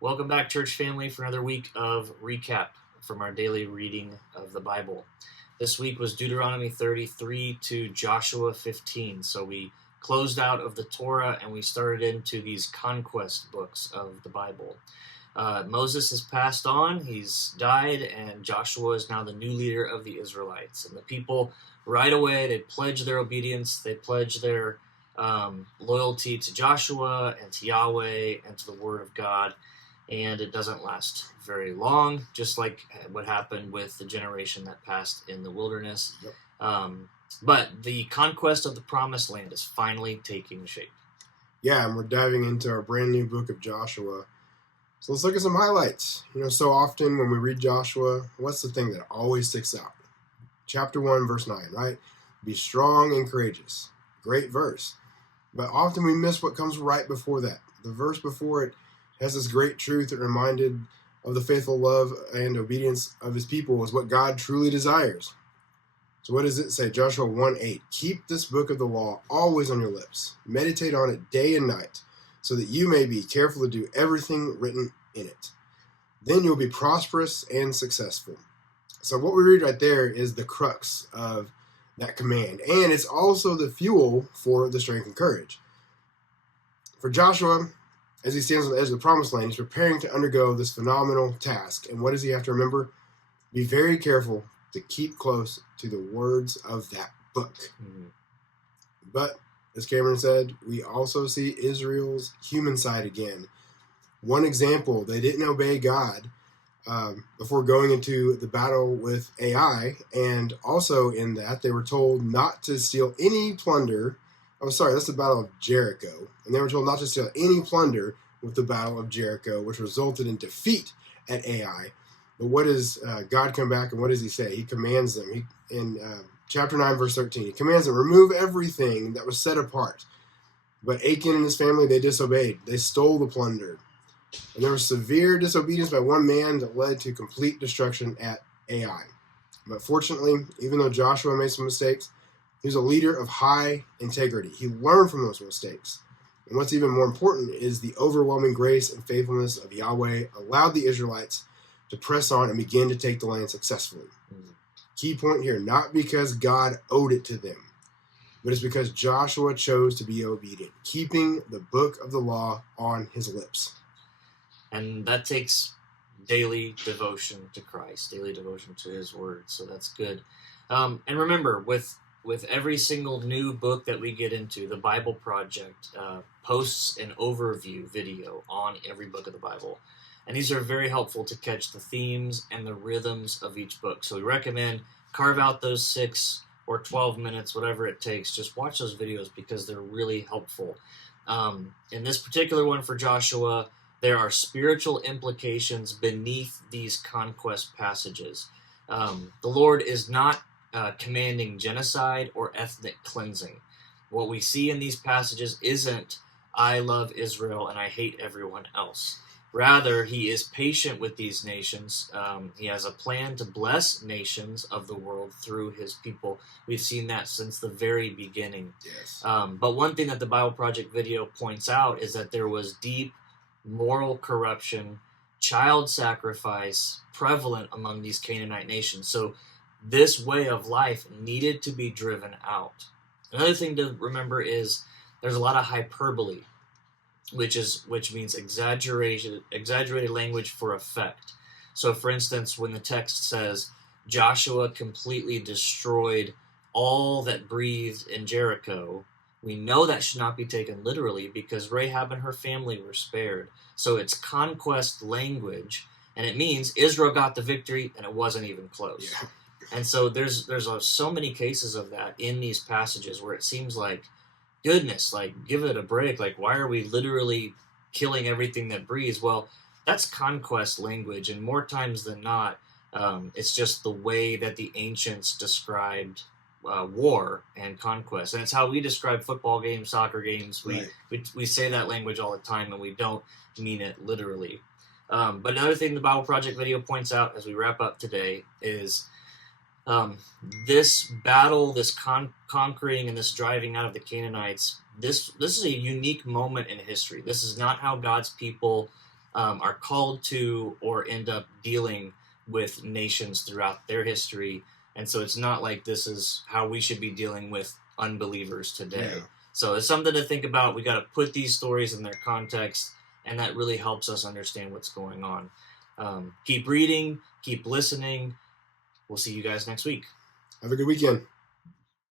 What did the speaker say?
Welcome back, church family, for another week of recap from our daily reading of the Bible. This week was Deuteronomy 33 to Joshua 15. So we closed out of the Torah and we started into these conquest books of the Bible. Moses has passed on, he's died, and Joshua is now the new leader of the Israelites. And the people, right away, they pledge their obedience, they pledge their loyalty to Joshua and to Yahweh and to the Word of God. And it doesn't last very long, just like what happened with the generation that passed in the wilderness. Yep. But the conquest of the Promised Land is finally taking shape. Yeah, and we're diving into our brand new book of Joshua. So let's look at some highlights. So often when we read Joshua, what's the thing that always sticks out? Chapter 1, verse 9, right? Be strong and courageous. Great verse. But often we miss what comes right before that. The verse before it has this great truth that reminded of the faithful love and obedience of his people is what God truly desires. So what does it say? Joshua 1:8. Keep this book of the law always on your lips. Meditate on it day and night, so that you may be careful to do everything written in it. Then you'll be prosperous and successful. So what we read right there is the crux of that command. And it's also the fuel for the strength and courage. For Joshua, as he stands on the edge of the promised land, he's preparing to undergo this phenomenal task. And what does he have to remember? Be very careful to keep close to the words of that book. Mm-hmm. But, as Cameron said, we also see Israel's human side again. One example, they didn't obey God before going into the battle with AI. And also in that, they were told not to steal any plunder. Oh, sorry, that's the Battle of Jericho. And they were told not to steal any plunder with the Battle of Jericho, which resulted in defeat at Ai. But what does God come back and what does he say? He commands them. In chapter 9, verse 13, he commands them, remove everything that was set apart. But Achan and his family, they disobeyed. They stole the plunder. And there was severe disobedience by one man that led to complete destruction at Ai. But fortunately, even though Joshua made some mistakes, he was a leader of high integrity. He learned from those mistakes. And what's even more important is the overwhelming grace and faithfulness of Yahweh allowed the Israelites to press on and begin to take the land successfully. Mm-hmm. Key point here, not because God owed it to them, but it's because Joshua chose to be obedient, keeping the book of the law on his lips. And that takes daily devotion to Christ, daily devotion to his word. So that's good. And remember, with every single new book that we get into, the Bible Project posts an overview video on every book of the Bible. And these are very helpful to catch the themes and the rhythms of each book. So we recommend carve out those 6 or 12 minutes, whatever it takes. Just watch those videos because they're really helpful. In this particular one for Joshua, there are spiritual implications beneath these conquest passages. The Lord is not commanding genocide or ethnic cleansing. What we see in these passages isn't, I love Israel and I hate everyone else. Rather, he is patient with these nations. He has a plan to bless nations of the world through his people. We've seen that since the very beginning. Yes. But one thing that the Bible Project video points out is that there was deep moral corruption, child sacrifice prevalent among these Canaanite nations. So this way of life needed to be driven out. Another thing to remember is there's a lot of hyperbole, which means exaggerated language for effect. So for instance, when the text says Joshua completely destroyed all that breathed in Jericho, we know that should not be taken literally because Rahab and her family were spared. So it's conquest language, and it means Israel got the victory and it wasn't even close. Yeah. And so there's so many cases of that in these passages where it seems like, goodness, like, give it a break. Like, why are we literally killing everything that breathes? Well, that's conquest language, and more times than not, it's just the way that the ancients described war and conquest. And it's how we describe football games, soccer games. We say that language all the time, and we don't mean it literally. But another thing the Bible Project video points out as we wrap up today is this battle, this conquering and this driving out of the Canaanites, this is a unique moment in history. This is not how God's people are called to or end up dealing with nations throughout their history. And so it's not like this is how we should be dealing with unbelievers today. Yeah. So it's something to think about. We got to put these stories in their context, and that really helps us understand what's going on. Keep reading, keep listening. We'll see you guys next week. Have a good weekend.